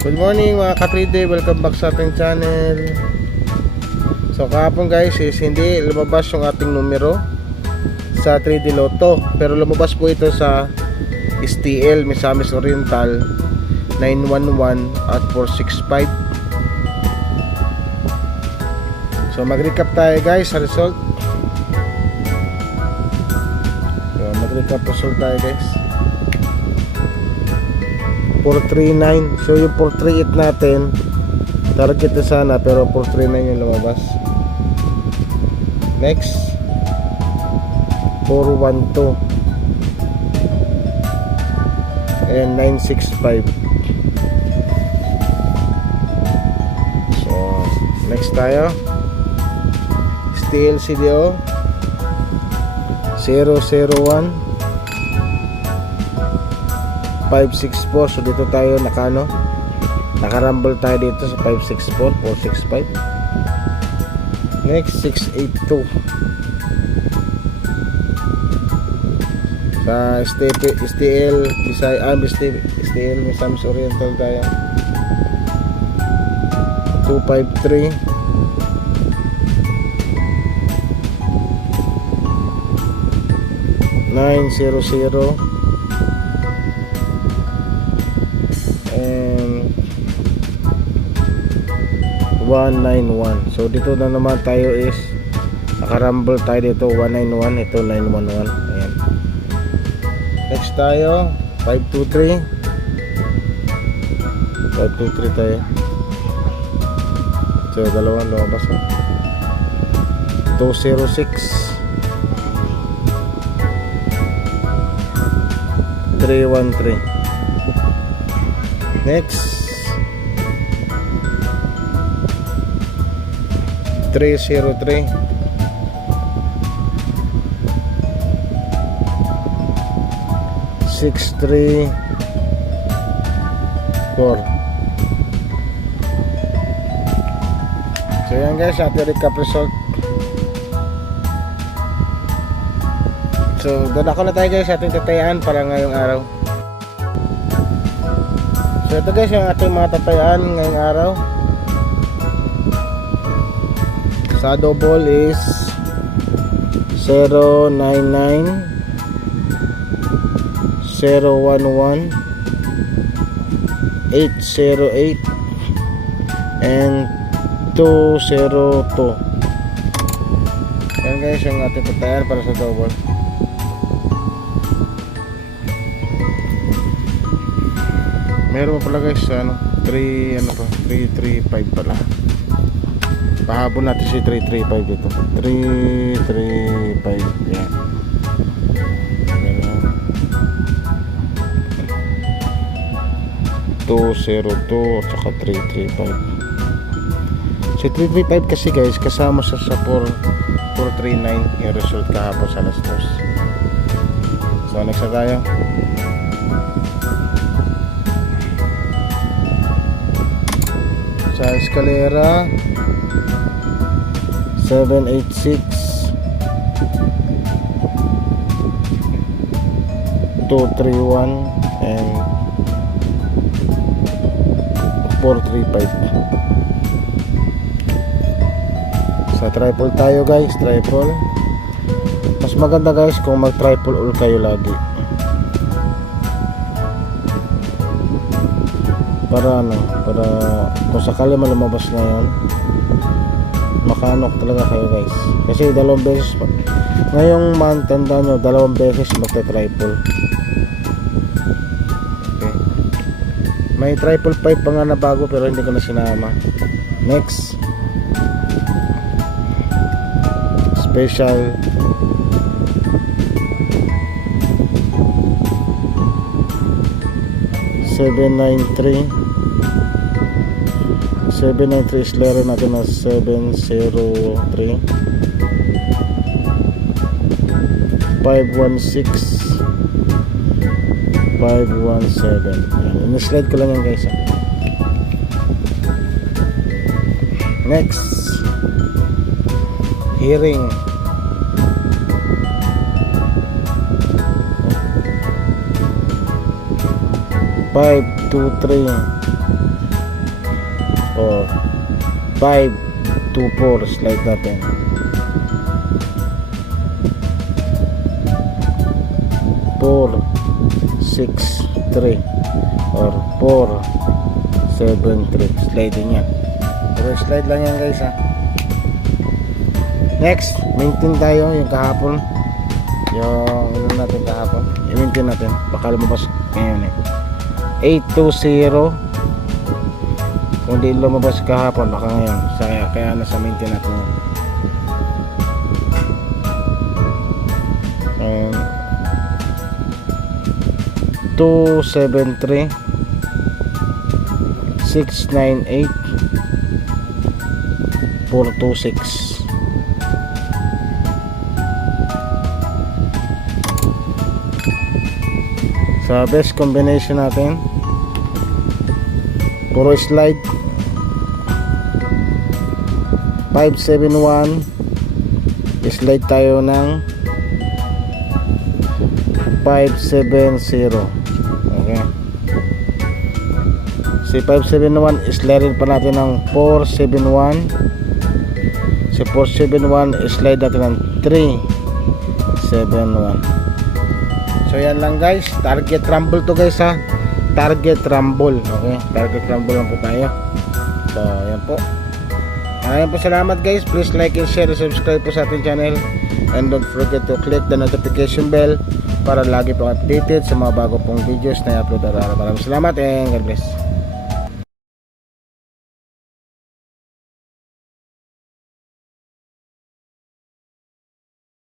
Good morning mga ka-3D, welcome back sa ating channel. So kahapon guys hindi lumabas yung ating numero sa 3D Lotto, pero lumabas po ito sa STL Misamis Oriental 911 at 465. So mag-recap tayo guys sa result. So mag-recap result tayo guys. 439. So yung 438 natin target na sana, pero 439 yung lumabas. Next 412 and 965. So next tayo STL CDO 001 564. So dito tayo nakarumble tayo dito sa 564 465. Next 682 sa STL STL Misamis Oriental tayo 253 900 191. So dito na naman tayo is nakarumble tayo dito 191, ito 911. Ayan. Next tayo 523 tayo. So dalawang lumabas 206 313. Next 303 634. So yan guys, ating recap result. So doon ako na tayo guys, ating tatayaan para ngayong araw. So ito guys yung ating mga tatayaan ngayong araw. Sa double is 099 011 808 and 202. Yan guys yung ating patayan para sa double. Meron pa pala guys 335 pala. Pahabol natin si 335 dito. 335. Yan. Ganun. 202 at saka 335. Si 335 kasi guys kasama sa 439 yung result kahapon sa alas 2. So next na tayo. Sa eskalera 786 231 and 435. Sa triple tayo guys, triple. Mas maganda guys kung mag triple all kayo lagi, para para kung sakali malumabas ngayon makanok talaga kayo guys. Kasi dalawang beses ngayong month, tanda nyo, dalawang beses magta-triple. Okay. May triple 5 pa nga na bago pero hindi ko na sinama. Next special 793 is laro natin na 703 516 517. In-slide ko lang yan guys. Next hearing 523 4, 5, 2, 4, slide natin. 4, 6, 3 or 4, 7, 3, slide din yan. Pero slide lang yan guys ha. Next, maintain tayo yung kahapon. Yung ano natin kahapon, i-maintain natin, baka lumabas ngayon 820. Kung di lumabas kahapon, baka ngayon. Kaya nasa maintain natin yan. And 273, 698, 426. Sa best combination natin, puro slide. 571, slide tayo ng 570. Okay, si 571 slide pa natin ng 471. Si 471 slide natin ng 371. So yan lang guys, target rumble to guys ha. Target rumble, okay? Target rumble lang po tayo. So yan po. Maraming po salamat guys. Please like and share and subscribe po sa ating channel. And don't forget to click the notification bell para lagi po updated sa mga bago pong videos na i-upload araw-araw. Maraming salamat and God bless.